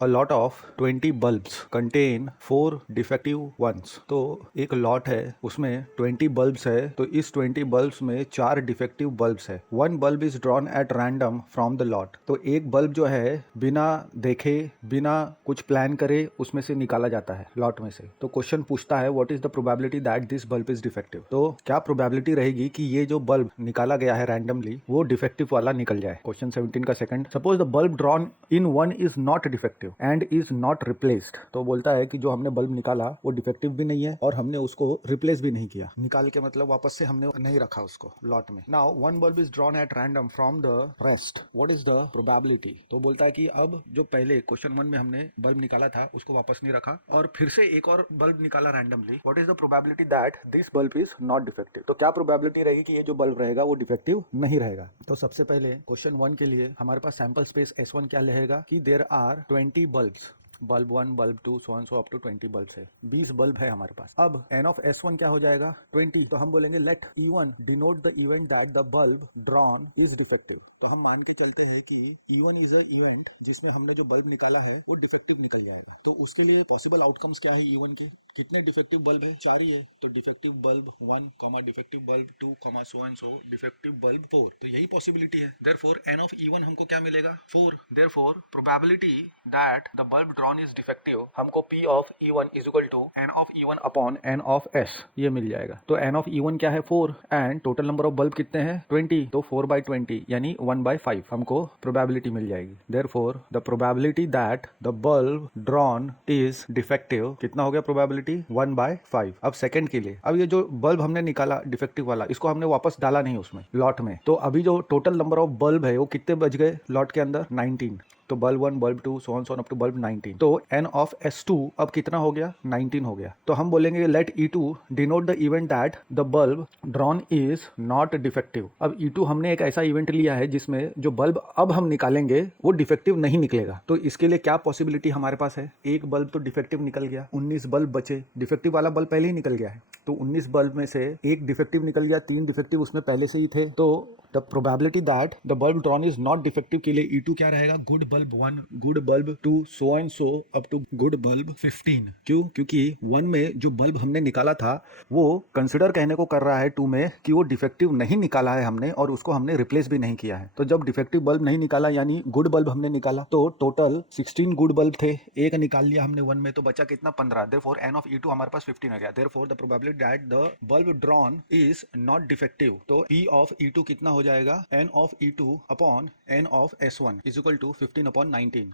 A lot of 20 bulbs contain 4 defective ones। तो एक lot है उसमें 20 बल्ब्स है, तो इस 20 बल्ब्स में 4 डिफेक्टिव बल्ब्स है। One bulb is drawn at random from the lot. तो एक बल्ब जो है बिना देखे बिना कुछ प्लान करे उसमें से निकाला जाता है लॉट में से। तो क्वेश्चन पूछता है what is the probability that this bulb is defective. तो क्या प्रोबेबिलिटी रहेगी कि ये जो बल्ब निकाला गया है रैंडमली वो डिफेक्टिव वाला निकल जाए। क्वेश्चन 17 का second, suppose the bulb drawn in one is not defective and is not replaced. तो बोलता है कि जो हमने बल्ब निकाला वो डिफेक्टिव भी नहीं है और हमने उसको रिप्लेस भी नहीं किया। निकाल के मतलब वापस से हमने नहीं रखा उसको लॉट में। Now one bulb is drawn at random from the rest, what is the probability. तो बोलता है कि अब जो पहले क्वेश्चन 1 में हमने बल्ब निकाला था उसको वापस नहीं रखा और फिर से एक और बल्ब निकाला randomly, what is the probability that this bulb is not defective. तो क्या प्रोबेबिलिटी रहेगी कि ये जो बल्ब रहेगा वो डिफेक्टिव नहीं रहेगा। तो सबसे पहले क्वेश्चन 1 के लिए हमारे पास सैंपल स्पेस S1 क्या रहेगा कि there are 20 bulbs, bulb 1 bulb 2 so on so up to 20 bulb है, 20 बल्ब है हमारे पास। अब n ऑफ S1 क्या हो जाएगा 20। तो हम बोलेंगे let E1 denote the event that the bulb drawn is defective. तो हम मान के चलते हैं कि E1 इज अ इवेंट जिसमें हमने जो बल्ब निकाला है वो डिफेक्टिव निकल जाएगा। तो उसके लिए पॉसिबल आउटकम्स क्या है E1 के, कितने डिफेक्टिव बल्ब है 4 ही है। तो defective bulb 1 comma defective bulb 2 comma so and so defective bulb 4। तो यही पॉसिबिलिटी है। देयरफॉर n ऑफ E1 हमको क्या मिलेगा 4। Therefore probability that the bulb drawn is defective हमको P of E1 is equal to n of E1 upon n of S ये मिल जाएगा। तो n ऑफ E1 क्या है 4 and total number of bulb कितने हैं 20। तो 4/20 यानी 1/5 हमको प्रोबेबिलिटी मिल जाएगी। Therefore the probability that the bulb drawn is defective कितना हो गया प्रोबेबिलिटी 1/5। अब सेकंड के लिए, अब ये जो बल्ब हमने निकाला डिफेक्टिव वाला इसको हमने वापस डाला नहीं उसमें लॉट में, तो अभी जो टोटल नंबर ऑफ बल्ब है वो कितने बच गए लॉट के अंदर 19। तो bulb 1 bulb 2 so on up to bulb 19। तो n ऑफ S2 अब कितना हो गया 19 हो गया। तो हम बोलेंगे let E2 denote the event that the bulb drawn is not defective. अब E2 हमने एक ऐसा इवेंट लिया है जिसमें जो बल्ब अब हम निकालेंगे वो डिफेक्टिव नहीं निकलेगा। तो इसके लिए क्या पॉसिबिलिटी हमारे पास है, एक बल्ब तो डिफेक्टिव निकल गया, 19 बल्ब बचे, डिफेक्टिव वाला बल्ब पहले ही निकल गया है। तो 19 बल्ब में से एक डिफेक्टिव निकल गया, 3 डिफेक्टिव उसमें पहले से ही थे। तो the probability that the bulb drawn is not defective के लिए E2 क्या रहेगा good bulb 1 good bulb 2 so and so up to good bulb 15। क्यों, क्योंकि 1 में जो बल्ब हमने निकाला था वो कंसिडर कहने को कर रहा है 2 में कि वो डिफेक्टिव नहीं निकाला है हमने और उसको हमने रिप्लेस भी नहीं किया है। तो जब डिफेक्टिव बल्ब नहीं निकाला यानी गुड बल्ब हमने निकाला तो टोटल 16 गुड बल्ब थे, एक निकाल लिया हमने 1 में तो बचा कितना 15। देयरफॉर n ऑफ E2 हमारे पास 15 आ गया। Therefore the probability that the bulb drawn is not defective, तो P ऑफ E2 कितना हो जाएगा n of E2 upon n of S1 is equal to 15 upon 19।